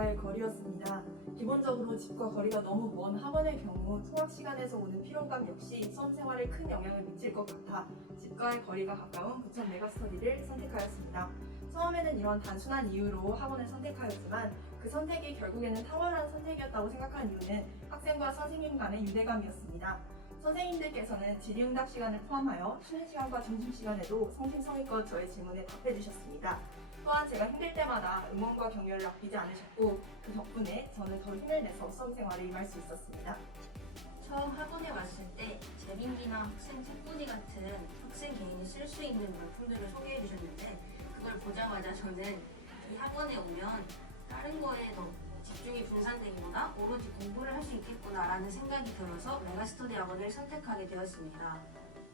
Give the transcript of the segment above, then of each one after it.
집과의 거리였습니다. 기본적으로 집과 거리가 너무 먼 학원의 경우 통학 시간에서 오는 피로감 역시 수험 생활에 큰 영향을 미칠 것 같아 집과의 거리가 가까운 부천 메가스터디를 선택하였습니다. 처음에는 이런 단순한 이유로 학원을 선택하였지만 그 선택이 결국에는 탁월한 선택이었다고 생각한 이유는 학생과 선생님 간의 유대감이었습니다. 선생님들께서는 질의응답 시간을 포함하여 쉬는 시간과 점심시간에도 성심성의껏 저의 질문에 답해 주셨습니다. 또한 제가 힘들 때마다 응원과 격려를 아끼지 않으셨고 그 덕분에 저는 더 힘을 내서 수험 생활에 임할 수 있었습니다. 처음 학원에 왔을 때 재림기나 학생 책꽂이 같은 학생 개인이 쓸 수 있는 물품들을 소개해 주셨는데 그걸 보자마자 저는 이 학원에 오면 다른 거에 더 집중이 분산되기보다 오로지 공부를 할 수 있겠구나라는 생각이 들어서 메가스터디 학원을 선택하게 되었습니다.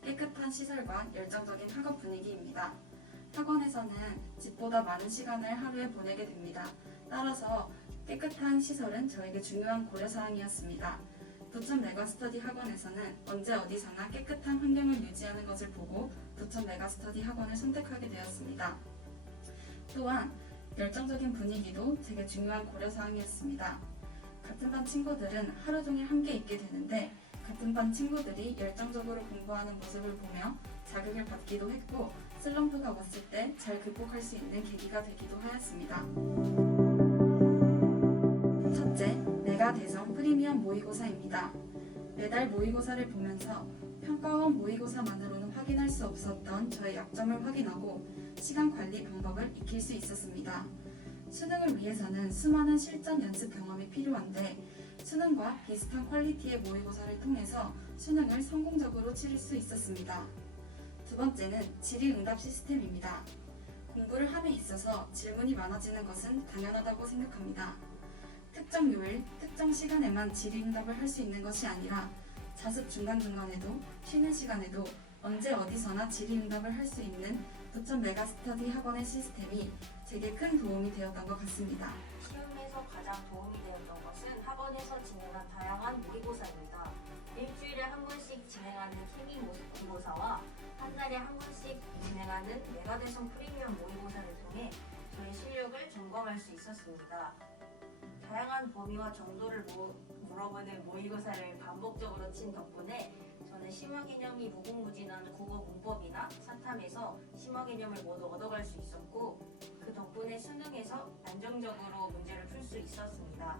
깨끗한 시설과 열정적인 학업 분위기입니다. 학원에서는 집보다 많은 시간을 하루에 보내게 됩니다. 따라서 깨끗한 시설은 저에게 중요한 고려사항이었습니다. 부천 메가스터디 학원에서는 언제 어디서나 깨끗한 환경을 유지하는 것을 보고 부천 메가스터디 학원을 선택하게 되었습니다. 또한 열정적인 분위기도 제게 중요한 고려사항이었습니다. 같은 반 친구들은 하루 종일 함께 있게 되는데 같은 반 친구들이 열정적으로 공부하는 모습을 보며 자극을 받기도 했고 슬럼프가 왔을 때 잘 극복할 수 있는 계기가 되기도 하였습니다. 첫째, 내가 대성 프리미엄 모의고사입니다. 매달 모의고사를 보면서 평가원 모의고사만으로는 확인할 수 없었던 저의 약점을 확인하고 시간 관리 방법을 익힐 수 있었습니다. 수능을 위해서는 수많은 실전 연습 경험이 필요한데 수능과 비슷한 퀄리티의 모의고사를 통해서 수능을 성공적으로 치를 수 있었습니다. 두 번째는 질의응답 시스템입니다. 공부를 함에 있어서 질문이 많아지는 것은 당연하다고 생각합니다. 특정 요일, 특정 시간에만 질의응답을 할 수 있는 것이 아니라 자습 중간중간에도 쉬는 시간에도 언제 어디서나 질의응답을 할 수 있는 부천 메가스터디 학원의 시스템이 제게 큰 도움이 되었던 것 같습니다. 시험에서 가장 도움이 되었던 것은 학원에서 진행한 다양한 모의고사입니다. 일주일에 한 번씩 진행하는 케미 모의고사와 한 달에 한 번씩 진행하는 메가대성 프리미엄 모의고사를 통해 저의 실력을 점검할 수 있었습니다. 다양한 범위와 정도를 모- 물어보는 모의고사를 반복적으로 친 덕분에 저는 심화 개념이 무궁무진한 국어 문법이나 사탐에서 심화 개념을 모두 얻어갈 수 있었고 그 덕분에 수능에서 안정적으로 문제를 풀 수 있었습니다.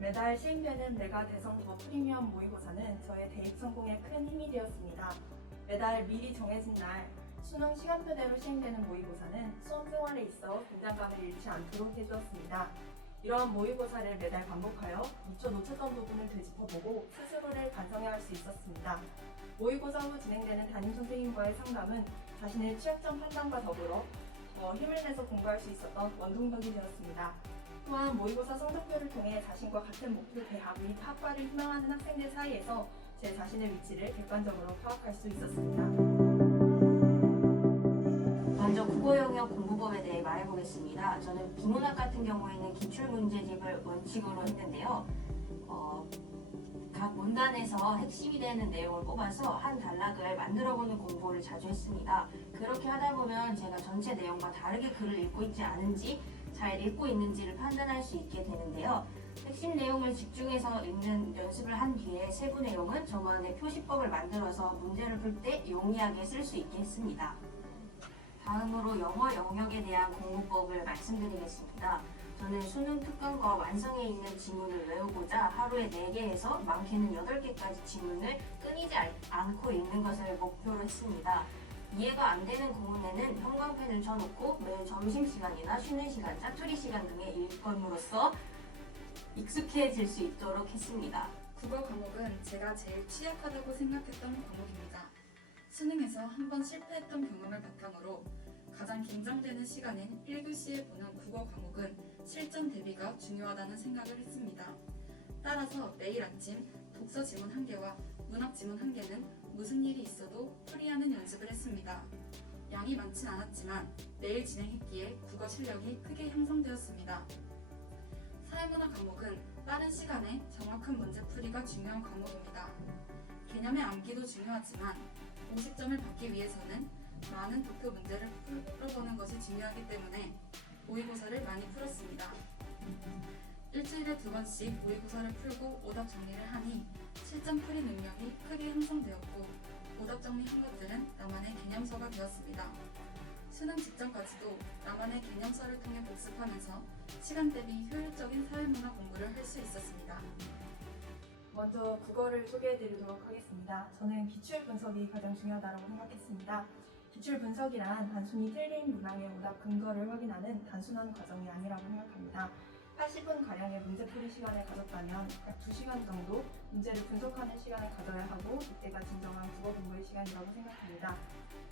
매달 시행되는 메가 대성 더 프리미엄 모의고사는 저의 대입 성공에 큰 힘이 되었습니다. 매달 미리 정해진 날 수능 시간표대로 시행되는 모의고사는 수험 생활에 있어 긴장감을 잃지 않도록 해주었습니다. 이러한 모의고사를 매달 반복하여 미처 놓쳤던 부분을 되짚어보고 스스로를 반성해야 할 수 있었습니다. 모의고사 후 진행되는 담임 선생님과의 상담은 자신의 취약점 판단과 더불어 더 힘을 내서 공부할 수 있었던 원동력이 되었습니다. 또한 모의고사 성적표를 통해 자신과 같은 목표 대학 및 학과를 희망하는 학생들 사이에서 제 자신의 위치를 객관적으로 파악할 수 있었습니다. 먼저 국어 영역 공부법에 대해 말해보겠습니다. 저는 비문학 같은 경우에는 기출 문제집을 원칙으로 했는데요. 어, 각 문단에서 핵심이 되는 내용을 뽑아서 한 단락을 만들어보는 공부를 자주 했습니다. 그렇게 하다 보면 제가 전체 내용과 다르게 글을 읽고 있지 않은지 잘 읽고 있는지를 판단할 수 있게 되는데요. 핵심 내용을 집중해서 읽는 연습을 한 뒤에 세부 내용은 저만의 표시법을 만들어서 문제를 풀 때 용이하게 쓸 수 있게 했습니다. 다음으로 영어 영역에 대한 공부법을 말씀드리겠습니다. 저는 수능 특강과 완성에 있는 지문을 외우고자 하루에 4개에서 많게는 8개까지 지문을 끊이지 알- 않고 읽는 것을 목표로 했습니다. 이해가 안 되는 구문에는 형광펜을 쳐놓고 매일 점심시간이나 쉬는 시간, 짜투리 시간 등에 읽음으로써 익숙해질 수 있도록 했습니다. 국어 과목은 제가 제일 취약하다고 생각했던 과목입니다. 수능에서 한 번 실패했던 경험을 바탕으로 가장 긴장되는 시간인 1교시에 보는 국어 과목은 실전 대비가 중요하다는 생각을 했습니다. 따라서 매일 아침 독서 지문 한 개와 문학 지문 한 개는 무슨 일이 있어도 풀이하는 연습을 했습니다. 양이 많진 않았지만 매일 진행했기에 국어 실력이 크게 향상되었습니다. 사회문화 과목은 빠른 시간에 정확한 문제풀이가 중요한 과목입니다. 개념의 암기도 중요하지만 공식점을 받기 위해서는 많은 도표 문제를 풀어보는 것이 중요하기 때문에 모의고사를 많이 풀었습니다. 일주일에 두 번씩 모의고사를 풀고 오답 정리를 하니 실전 풀이 능력이 크게 향상되었고 오답 정리한 것들은 나만의 개념서가 되었습니다. 수능 직전까지도 나만의 개념서를 통해 복습하면서 시간 대비 효율적인 사회문화 공부를 할 수 있었습니다. 먼저 국어를 소개해 드리도록 하겠습니다. 저는 기출 분석이 가장 중요하다고 생각했습니다. 기출 분석이란 단순히 틀린 문항의 오답 근거를 확인하는 단순한 과정이 아니라고 생각합니다. 80분 가량의 문제풀이 시간을 가졌다면 약 2시간 정도 문제를 분석하는 시간을 가져야 하고 이때가 진정한 국어 공부의 시간이라고 생각합니다.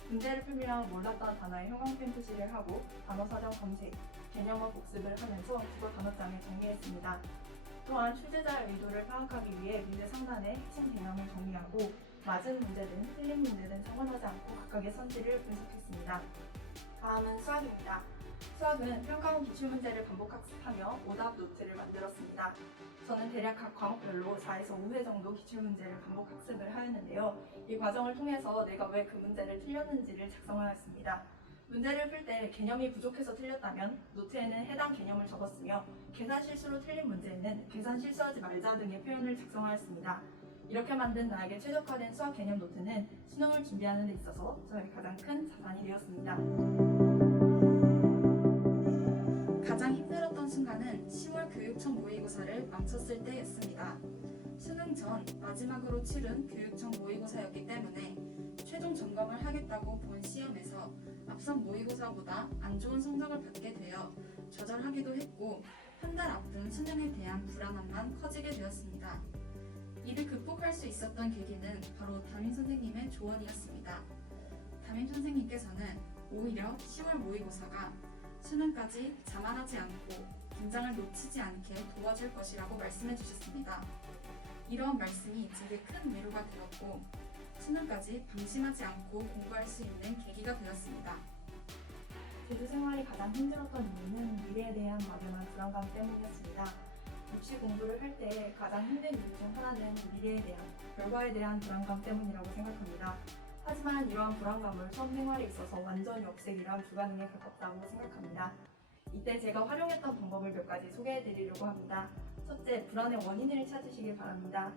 문제를 풀며 몰랐던 단어의 형광펜 표시를 하고 단어 사전 검색, 개념어 복습을 하면서 국어 단어장을 정리했습니다. 또한 출제자의 의도를 파악하기 위해 문제 상단에 핵심 개념을 정리하고 맞은 문제든 틀린 문제든 상관하지 않고 각각의 선지를 분석했습니다. 다음은 수학입니다. 수학은 평가원 기출 문제를 반복 학습하며 오답 노트를 만들었습니다. 저는 대략 각 과목별로 4에서 5회 정도 기출 문제를 반복 학습을 하였는데요. 이 과정을 통해서 내가 왜 그 문제를 틀렸는지를 작성하였습니다. 문제를 풀 때 개념이 부족해서 틀렸다면 노트에는 해당 개념을 적었으며 계산 실수로 틀린 문제에는 계산 실수하지 말자 등의 표현을 작성하였습니다. 이렇게 만든 나에게 최적화된 수학 개념 노트는 수능을 준비하는 데 있어서 저의 가장 큰 자산이 되었습니다. 가장 힘들었던 순간은 10월 교육청 모의고사를 망쳤을 때였습니다. 수능 전 마지막으로 치른 교육청 모의고사였기 때문에 최종 점검을 하겠다고 본 시험에서 앞선 모의고사보다 안 좋은 성적을 받게 되어 좌절하기도 했고 한 달 앞둔 수능에 대한 불안함만 커지게 되었습니다. 이를 극복할 수 있었던 계기는 바로 담임 선생님의 조언이었습니다. 담임 선생님께서는 오히려 10월 모의고사가 수능까지 자만하지 않고 긴장을 놓치지 않게 도와줄 것이라고 말씀해 주셨습니다. 이러한 말씀이 제게 큰 위로가 되었고 수능까지 방심하지 않고 공부할 수 있는 계기가 되었습니다. 제주 생활이 가장 힘들었던 이유는 미래에 대한 막연한 불안감 때문이었습니다. 입시 공부를 할 때 가장 힘든 이유 중 하나는 미래에 대한, 결과에 대한 불안감 때문이라고 생각합니다. 하지만 이러한 불안감을 수험 생활에 있어서 완전히 없애기란 불가능에 가깝다고 생각합니다. 이때 제가 활용했던 방법을 몇 가지 소개해 드리려고 합니다. 첫째, 불안의 원인을 찾으시길 바랍니다.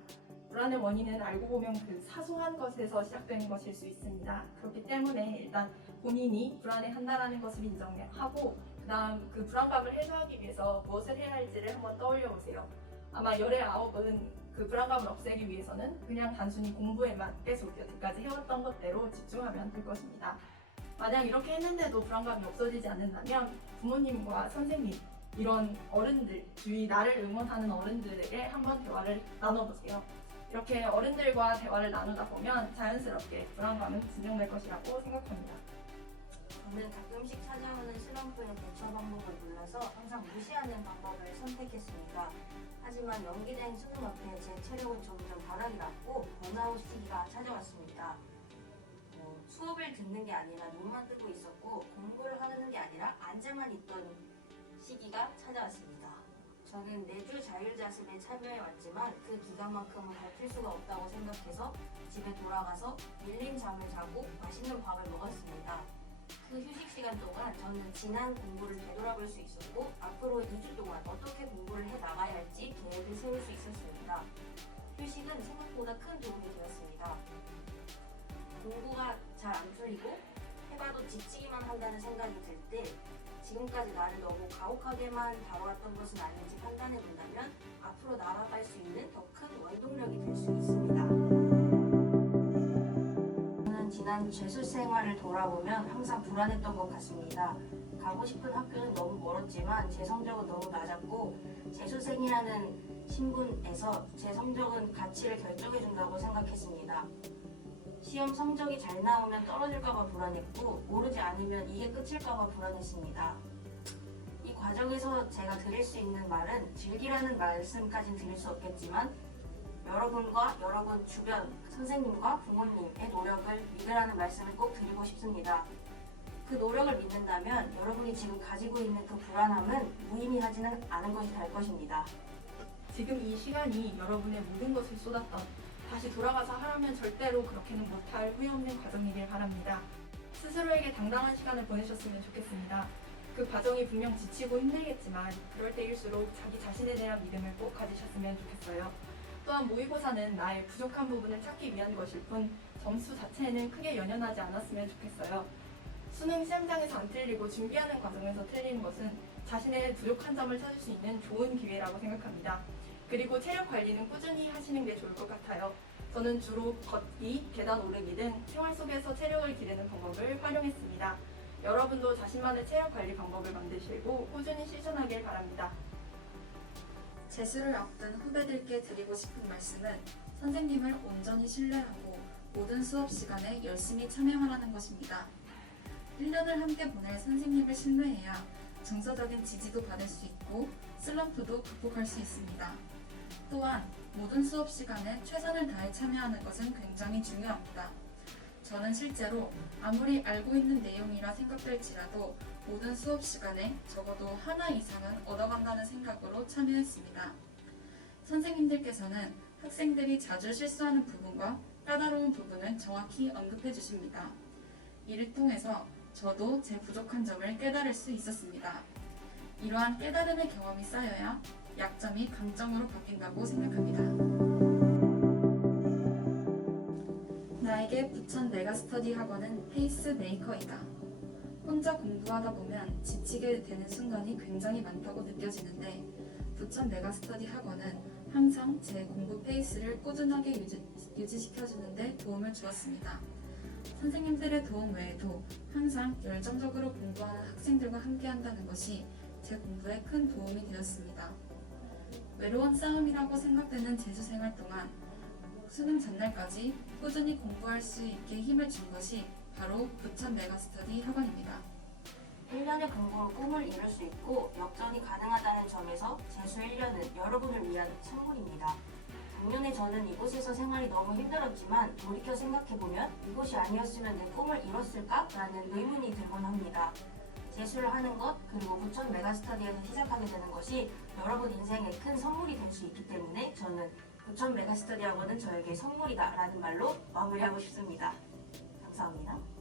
불안의 원인은 알고 보면 그 사소한 것에서 시작되는 것일 수 있습니다. 그렇기 때문에 일단 본인이 불안해 한다라는 것을 인정하고 그다음 그 불안감을 해소하기 위해서 무엇을 해야 할지를 한번 떠올려 보세요. 아마 열의 아홉은 그 불안감을 없애기 위해서는 그냥 단순히 공부에만 계속 여태까지 해왔던 것대로 집중하면 될 것입니다. 만약 이렇게 했는데도 불안감이 없어지지 않는다면 부모님과 선생님 이런 어른들 주위 나를 응원하는 어른들에게 한번 대화를 나눠보세요. 이렇게 어른들과 대화를 나누다 보면 자연스럽게 불안감은 진정될 것이라고 생각합니다. 저는 가끔씩 찾아오는 슬럼프의 대처 방법을 몰라서 항상 무시하는 방법을 선택했습니다. 하지만 연기된 수능 앞에 제 체력은 점점 바닥이 났고 번아웃 시기가 찾아왔습니다. 어, 수업을 듣는 게 아니라 눈만 뜨고 있었고 공부를 하는 게 아니라 앉아만 있던 시기가 찾아왔습니다. 저는 내주 자율자습에 참여해 왔지만 그 기간만큼은 버틸 수가 없다고 생각해서 집에 돌아가서 밀린 잠을 자고 맛있는 밥을 먹었습니다. 그 휴식 시간 동안 저는 지난 공부를 되돌아볼 수 있었고 앞으로 2주 동안 어떻게 공부를 해 나가야 할지 계획을 세울 수 있었습니다. 휴식은 생각보다 큰 도움이 되었습니다. 공부가 잘 안 풀리고 해봐도 지치기만 한다는 생각이 들 때 지금까지 나를 너무 가혹하게만 다뤄왔던 것은 아닌지 판단해 본다면 앞으로 나아갈 수 있는 더 큰 원동력이 될 수 있습니다. 지난 재수 생활을 돌아보면 항상 불안했던 것 같습니다. 가고 싶은 학교는 너무 멀었지만 제 성적은 너무 낮았고 재수생이라는 신분에서 제 성적은 가치를 결정해준다고 생각했습니다. 시험 성적이 잘 나오면 떨어질까봐 불안했고 오르지 않으면 이게 끝일까봐 불안했습니다. 이 과정에서 제가 드릴 수 있는 말은 즐기라는 말씀까지는 드릴 수 없겠지만 여러분과 여러분 주변 선생님과 부모님의 노력을 믿으라는 말씀을 꼭 드리고 싶습니다. 그 노력을 믿는다면 여러분이 지금 가지고 있는 그 불안함은 무의미하지는 않은 것이 될 것입니다. 지금 이 시간이 여러분의 모든 것을 쏟았던 다시 돌아가서 하라면 절대로 그렇게는 못할 후회 없는 과정이길 바랍니다. 스스로에게 당당한 시간을 보내셨으면 좋겠습니다. 그 과정이 분명 지치고 힘들겠지만 그럴 때일수록 자기 자신에 대한 믿음을 꼭 가지셨으면 좋겠어요. 또한 모의고사는 나의 부족한 부분을 찾기 위한 것일 뿐 점수 자체에는 크게 연연하지 않았으면 좋겠어요. 수능 시험장에서 안 틀리고 준비하는 과정에서 틀리는 것은 자신의 부족한 점을 찾을 수 있는 좋은 기회라고 생각합니다. 그리고 체력 관리는 꾸준히 하시는 게 좋을 것 같아요. 저는 주로 걷기, 계단 오르기 등 생활 속에서 체력을 기르는 방법을 활용했습니다. 여러분도 자신만의 체력 관리 방법을 만드시고 꾸준히 실천하길 바랍니다. 재수를 앞둔 후배들께 드리고 싶은 말씀은 선생님을 온전히 신뢰하고 모든 수업 시간에 열심히 참여하라는 것입니다. 1년을 함께 보낼 선생님을 신뢰해야 정서적인 지지도 받을 수 있고 슬럼프도 극복할 수 있습니다. 또한 모든 수업 시간에 최선을 다해 참여하는 것은 굉장히 중요합니다. 저는 실제로 아무리 알고 있는 내용이라 생각될지라도 모든 수업 시간에 적어도 하나 이상은 얻어간다는 생각으로 참여했습니다. 선생님들께서는 학생들이 자주 실수하는 부분과 까다로운 부분을 정확히 언급해 주십니다. 이를 통해서 저도 제 부족한 점을 깨달을 수 있었습니다. 이러한 깨달음의 경험이 쌓여야 약점이 강점으로 바뀐다고 생각합니다. 나에게 부천 메가스터디 학원은 페이스 메이커이다. 혼자 공부하다 보면 지치게 되는 순간이 굉장히 많다고 느껴지는데 부천 메가스터디 학원은 항상 제 공부 페이스를 꾸준하게 유지, 유지시켜주는데 도움을 주었습니다. 선생님들의 도움 외에도 항상 열정적으로 공부하는 학생들과 함께한다는 것이 제 공부에 큰 도움이 되었습니다. 외로운 싸움이라고 생각되는 재수 생활 동안 수능 전날까지 꾸준히 공부할 수 있게 힘을 준 것이 바로 부천 메가스터디 학원입니다. 1년의 공부로 꿈을 이룰 수 있고 역전이 가능하다는 점에서 재수 1년은 여러분을 위한 선물입니다. 작년에 저는 이곳에서 생활이 너무 힘들었지만 돌이켜 생각해보면 이곳이 아니었으면 내 꿈을 이뤘을까? 라는 의문이 들곤 합니다. 재수를 하는 것 그리고 부천 메가스터디에서 시작하게 되는 것이 여러분 인생에 큰 선물이 될 수 있기 때문에 저는 부천 메가스터디 학원은 저에게 선물이다 라는 말로 마무리하고 싶습니다. 감사합니다.